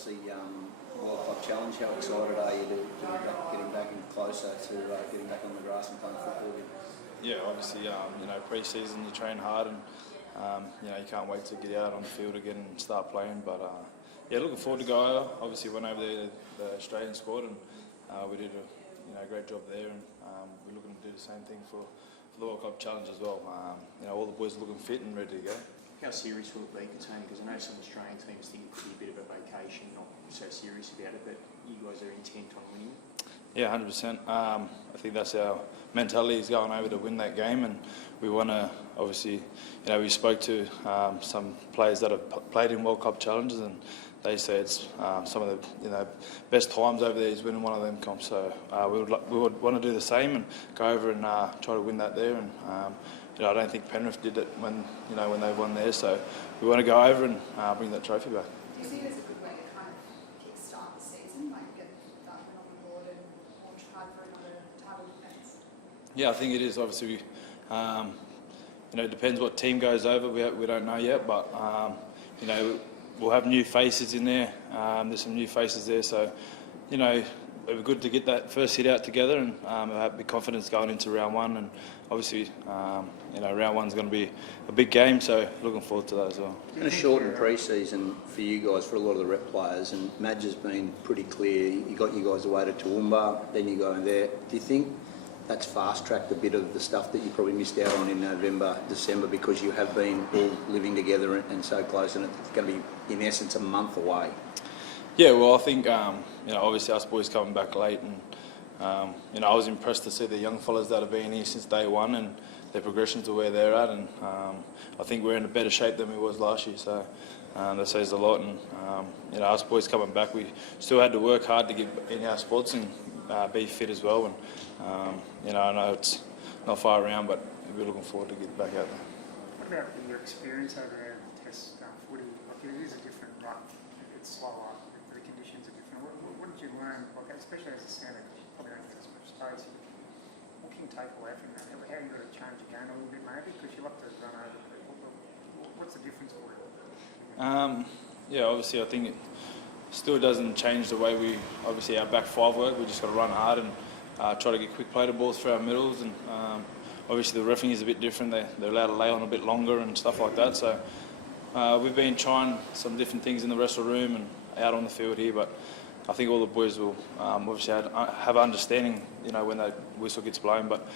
obviously World Club Challenge. How excited are you to getting back in closer to getting back on the grass and playing football again? Yeah, obviously, pre-season you train hard and, you can't wait to get out on the field again and start playing. But, looking forward to go over. Obviously, went over there, the Australian squad, and we did a great job there. And we're looking to do the same thing for the World Club Challenge as well. All the boys are looking fit and ready to go. How serious will it be, Katoni? Because I know some Australian teams think it could be a bit of a vacation, not so serious about it, but you guys are intent on winning. Yeah, 100%. I think that's our mentality, is going over to win that game, and we want to, obviously, we spoke to some players that have played in World Cup challenges, and they say it's some of the best times over there is winning one of them comps. So we would want to do the same and go over and try to win that there. And I don't think Penrith did it when they won there. So we want to go over and bring that trophy back. Do you see it as a good way to kind of kickstart the season, like get that one on the board and launch hard for another title defence? Yeah, I think it is. Obviously, it depends what team goes over. We don't know yet, but we'll have new faces in there. There's some new faces there, so it'll be good to get that first hit out together and have the confidence going into round one. And obviously, round one's going to be a big game, so looking forward to that as well. It's been a shortened pre-season for you guys, for a lot of the rep players, and Madge has been pretty clear. You got you guys away to Toowoomba, then you go in there. Do you think that's fast-tracked a bit of the stuff that you probably missed out on in November, December, because you have been all living together and so close, and it's going to be, in essence, a month away? Yeah, well, I think, obviously us boys coming back late, and, I was impressed to see the young fellas that have been here since day one and their progression to where they're at, and I think we're in a better shape than we was last year, so that says a lot. And, us boys coming back, we still had to work hard to get in our spots and be fit as well. And, I know it's not far around, but we're looking forward to get back out there. What about your experience over there in Test footy? Like, it is a different, it's slower, the conditions are different. What did you learn, especially as a centre, because you probably don't get as much space? What can you take away from that? How are you going to change the game a little bit maybe? Because you like to run over people. What's the difference for you? Obviously I think it still doesn't change the way our back five work. We just got to run hard and try to get quick play to balls through our middles. And obviously the refereeing is a bit different. They're allowed to lay on a bit longer and stuff like that. So we've been trying some different things in the wrestle room and out on the field here, but I think all the boys will obviously have understanding, when that whistle gets blown. But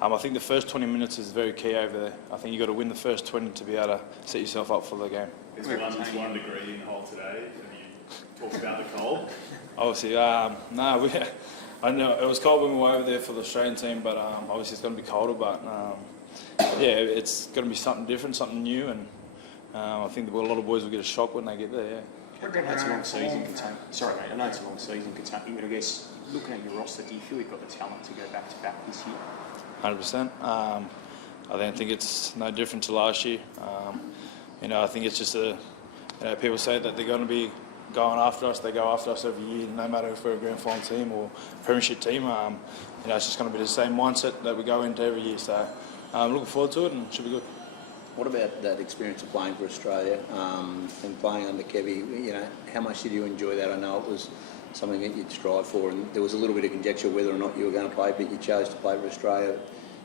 I think the first 20 minutes is very key over there. I think you've got to win the first 20 to be able to set yourself up for the game. It's 1 degree in Hull today. Have you talked about the cold? Obviously, I know it was cold when we were over there for the Australian team, but obviously it's going to be colder. But it's going to be something different, something new, and I think a lot of boys will get a shock when they get there. Yeah. I know it's a long season, Katoni. Sorry, mate. I know it's a long season, Katoni. But I guess looking at your roster, do you feel you've got the talent to go back to back this year? 100%. I don't think it's no different to last year. I think it's just people say that they're going to be going after us. They go after us every year, no matter if we're a grand final team or premiership team. It's just going to be the same mindset that we go into every year. So I'm looking forward to it, and it should be good. What about that experience of playing for Australia and playing under Kevy? How much did you enjoy that? I know it was something that you'd strive for, and there was a little bit of conjecture whether or not you were going to play, but you chose to play for Australia.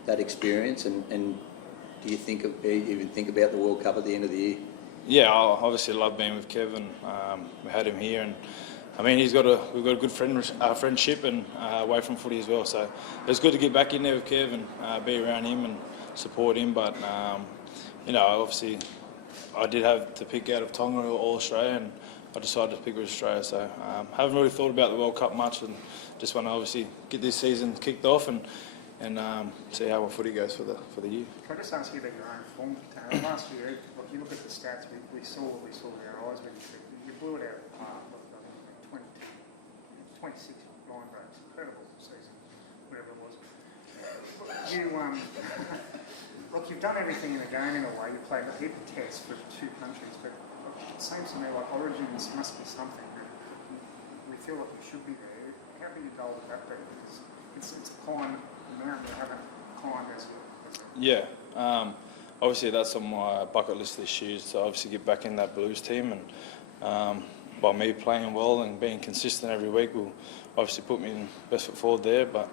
That experience, and do you even think about the World Cup at the end of the year? Yeah, I obviously love being with Kevin. We had him here, and we've got a good friendship and away from footy as well. So it's good to get back in there with Kev and be around him and support him. But obviously, I did have to pick out of Tonga or All Australia, and I decided to pick with Australia. So haven't really thought about the World Cup much, and just want to obviously get this season kicked off and see how our footy goes for the year. Can I just ask you about your own form, Katoni? Last year, if you look at the stats, we saw what we saw with our eyes when you blew it out of the park. 26 line breaks, incredible season, whatever it was. You've done everything in the game in a way. You played a heap of tests for 2 countries, but it seems to me like Origins must be something that we feel like we should be there. How do you go with that? Because it's a climb, a mountain you haven't climbed as Yeah. Obviously that's on my bucket list this year, so obviously get back in that Blues team, and by me playing well and being consistent every week will obviously put me in best foot forward there. But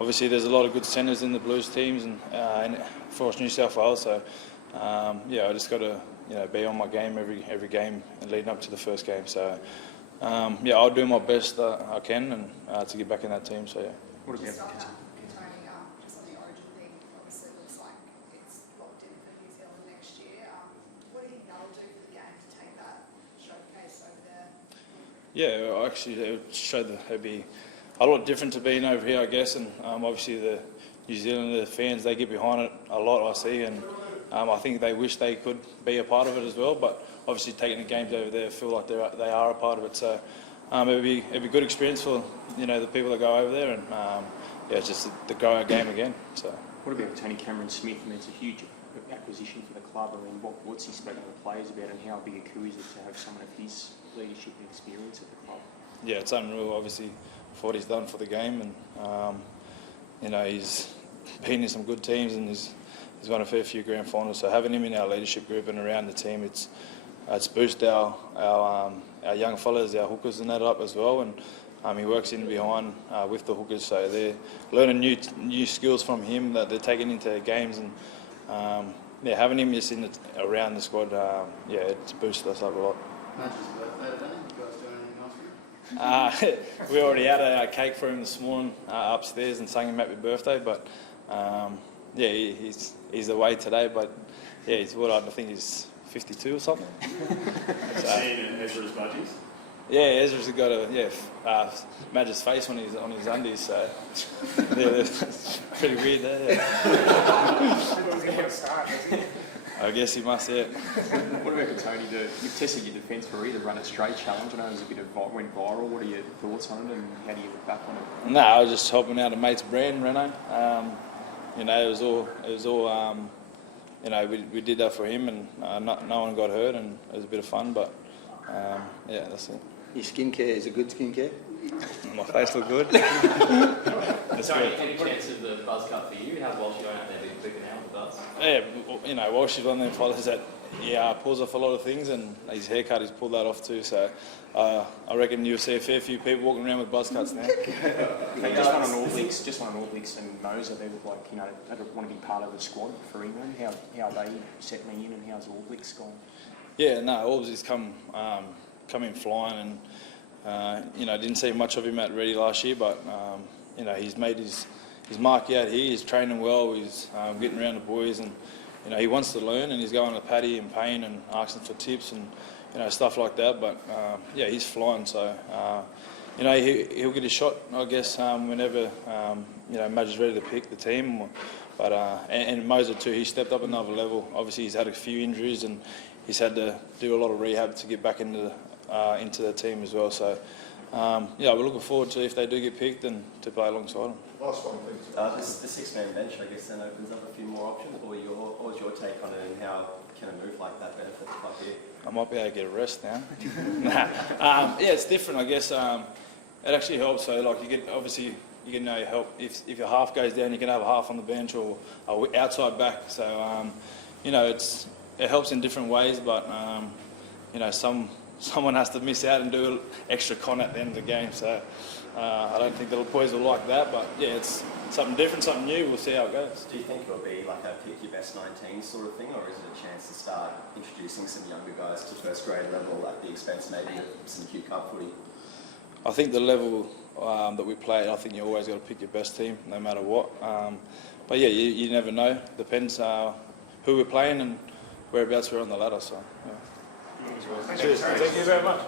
obviously there's a lot of good centres in the Blues teams and for New South Wales. So I just got to be on my game every game and leading up to the first game. So I'll do my best I can and to get back in that team. So yeah. What about Just on that, Katoni, just on the Origin thing, obviously it looks like it's locked in for New Zealand next year. What do you think that'll do for the game to take that showcase over there? Yeah, actually it would show that it'd be a lot different to being over here, I guess, and obviously the New Zealand fans, they get behind it a lot, I see, and I think they wish they could be a part of it as well, but obviously taking the games over there feel like they are a part of it, so it'd be a good experience for the people that go over there, and it's just to grow our game again. So. What about Tony Cameron Smith? I mean, it's a huge acquisition for the club. I mean, what's he spoken to the players about, and how big a coup is it to have someone of his leadership and experience at the club? Yeah, it's unreal, obviously, for what he's done for the game, and he's been in some good teams, and he's won a fair few grand finals. So having him in our leadership group and around the team, it's boosted our young fellas, our hookers, and that up as well. And he works in behind with the hookers, so they're learning new skills from him that they're taking into games, and having him just around the squad, it's boosted us up a lot. Madge's birthday today. You guys doing anything else for him? We already had a cake for him this morning upstairs and sang him happy birthday, but he's away today, but I think he's 52 or something. Seeing Ezra's budgies? Yeah, Ezra's got Madge's face on his undies, so that's pretty weird there. Yeah. I guess he must, yeah. What about Katoni? You've tested your defence for either run a straight challenge. I know there's a bit of went viral. What are your thoughts on it, and how do you look back on it? No, I was just helping out a mate's brand, Renault. It was all. We did that for him, and no one got hurt, and it was a bit of fun. But that's it. Your skincare, is it good skincare? My face look good. Sorry, any chance of the buzz cut for you? How's Walsh going out there being quick now with the buzz? Yeah, Walsh is one of them fellas that pulls off a lot of things, and his haircut, he's pulled that off too. So I reckon you'll see a fair few people walking around with buzz cuts now. Hey, just one on All Blacks and Moser. They look like they don't want to be part of the squad for England. How are they settling in, and how's All Blacks gone? Yeah, no, All Blacks come in flying, and didn't see much of him at Ready last year, but he's made his mark out here. He's training well. He's getting around the boys, and he wants to learn, and he's going to Paddy and Payne and asking for tips and stuff like that. But he's flying, so he'll get a shot, I guess, whenever Madge is ready to pick the team. But and Moser too, he stepped up another level. Obviously, he's had a few injuries, and he's had to do a lot of rehab to get back into the team as well. So we're looking forward to, if they do get picked, and to play alongside them. Last one, please. The six-man bench, I guess, then opens up a few more options. What was your take on it, and how can a move like that benefit the club here? I might be able to get a rest now. It's different, I guess. It actually helps. So, like, you can help if your half goes down, you can have a half on the bench or outside back. So, it helps in different ways, but someone has to miss out and do an extra con at the end of the game. So I don't think the boys will like that, but it's something different, something new. We'll see how it goes. Do you think it'll be like a pick your best 19 sort of thing, or is it a chance to start introducing some younger guys to first grade level at the expense maybe of some Q Cup footy? I think the level that we play, I think you always got to pick your best team no matter what. But you never know. Depends who we're playing and whereabouts we're on the ladder. So. Yeah. Cheers. Thank you very much.